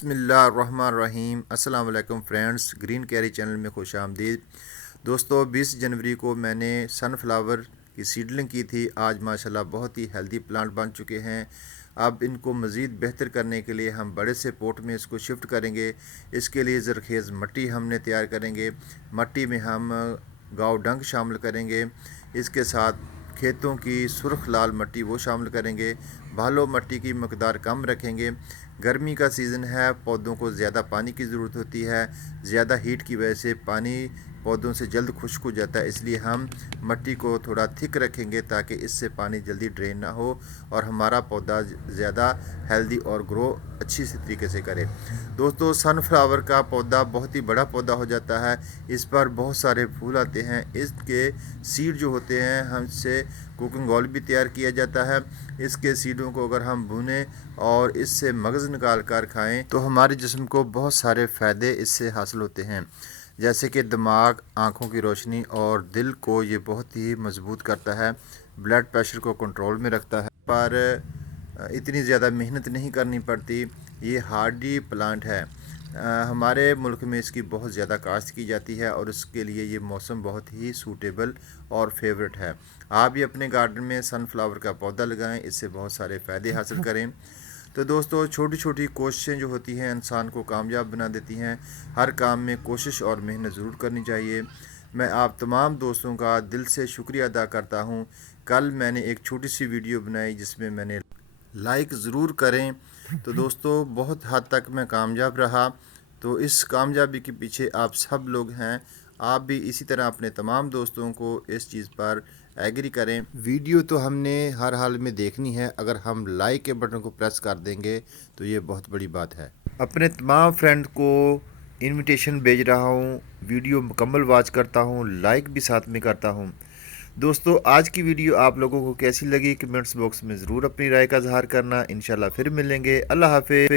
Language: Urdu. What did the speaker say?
بسم اللہ الرحمن الرحیم۔ السلام علیکم فرینڈز، گرین کیری چینل میں خوش آمدید۔ دوستو 20 جنوری کو میں نے سن فلاور کی سیڈلنگ کی تھی۔ آج ماشاءاللہ بہت ہی ہیلدی پلانٹ بن چکے ہیں۔ اب ان کو مزید بہتر کرنے کے لیے ہم بڑے سے پوٹ میں اس کو شفٹ کریں گے۔ اس کے لیے زرخیز مٹی ہم نے تیار کریں گے۔ مٹی میں ہم گاؤ ڈنگ شامل کریں گے، اس کے ساتھ کھیتوں کی سرخ لال مٹی وہ شامل کریں گے۔ بھالو مٹی کی مقدار کم رکھیں گے۔ گرمی کا سیزن ہے، پودوں کو زیادہ پانی کی ضرورت ہوتی ہے۔ زیادہ ہیٹ کی وجہ سے پانی پودوں سے جلد خشک ہو جاتا ہے، اس لیے ہم مٹی کو تھوڑا تھک رکھیں گے تاکہ اس سے پانی جلدی ڈرین نہ ہو اور ہمارا پودا زیادہ ہیلدی اور گرو اچھی طریقے سے کرے۔ دوستو سن فلاور کا پودا بہت ہی بڑا پودا ہو جاتا ہے، اس پر بہت سارے پھول آتے ہیں۔ اس کے سیڈ جو ہوتے ہیں ہم سے کوکنگ آئل بھی تیار کیا جاتا ہے۔ اس کے سیڈوں کو اگر ہم بھونیں اور اس سے مغز نکال کر کھائیں تو ہمارے جسم کو بہت سارے فائدے اس سے حاصل ہوتے ہیں، جیسے کہ دماغ، آنکھوں کی روشنی اور دل کو یہ بہت ہی مضبوط کرتا ہے، بلڈ پریشر کو کنٹرول میں رکھتا ہے۔ پر اتنی زیادہ محنت نہیں کرنی پڑتی، یہ ہارڈی پلانٹ ہے۔ ہمارے ملک میں اس کی بہت زیادہ کاشت کی جاتی ہے اور اس کے لیے یہ موسم بہت ہی سوٹیبل اور فیوریٹ ہے۔ آپ بھی اپنے گارڈن میں سن فلاور کا پودا لگائیں، اس سے بہت سارے فائدے حاصل کریں۔ تو دوستو چھوٹی چھوٹی کوششیں جو ہوتی ہیں انسان کو کامیاب بنا دیتی ہیں۔ ہر کام میں کوشش اور محنت ضرور کرنی چاہیے۔ میں آپ تمام دوستوں کا دل سے شکریہ ادا کرتا ہوں۔ کل میں نے ایک چھوٹی سی ویڈیو بنائی جس میں میں نے لائک ضرور کریں، تو دوستو بہت حد تک میں کامیاب رہا۔ تو اس کامیابی کے پیچھے آپ سب لوگ ہیں۔ آپ بھی اسی طرح اپنے تمام دوستوں کو اس چیز پر ایگری کریں۔ ویڈیو تو ہم نے ہر حال میں دیکھنی ہے، اگر ہم لائک کے بٹن کو پریس کر دیں گے تو یہ بہت بڑی بات ہے۔ اپنے تمام فرینڈ کو انویٹیشن بھیج رہا ہوں، ویڈیو مکمل واچ کرتا ہوں، لائک بھی ساتھ میں کرتا ہوں۔ دوستو آج کی ویڈیو آپ لوگوں کو کیسی لگی کمنٹس باکس میں ضرور اپنی رائے کا اظہار کرنا۔ انشاءاللہ پھر ملیں گے۔ اللہ حافظ۔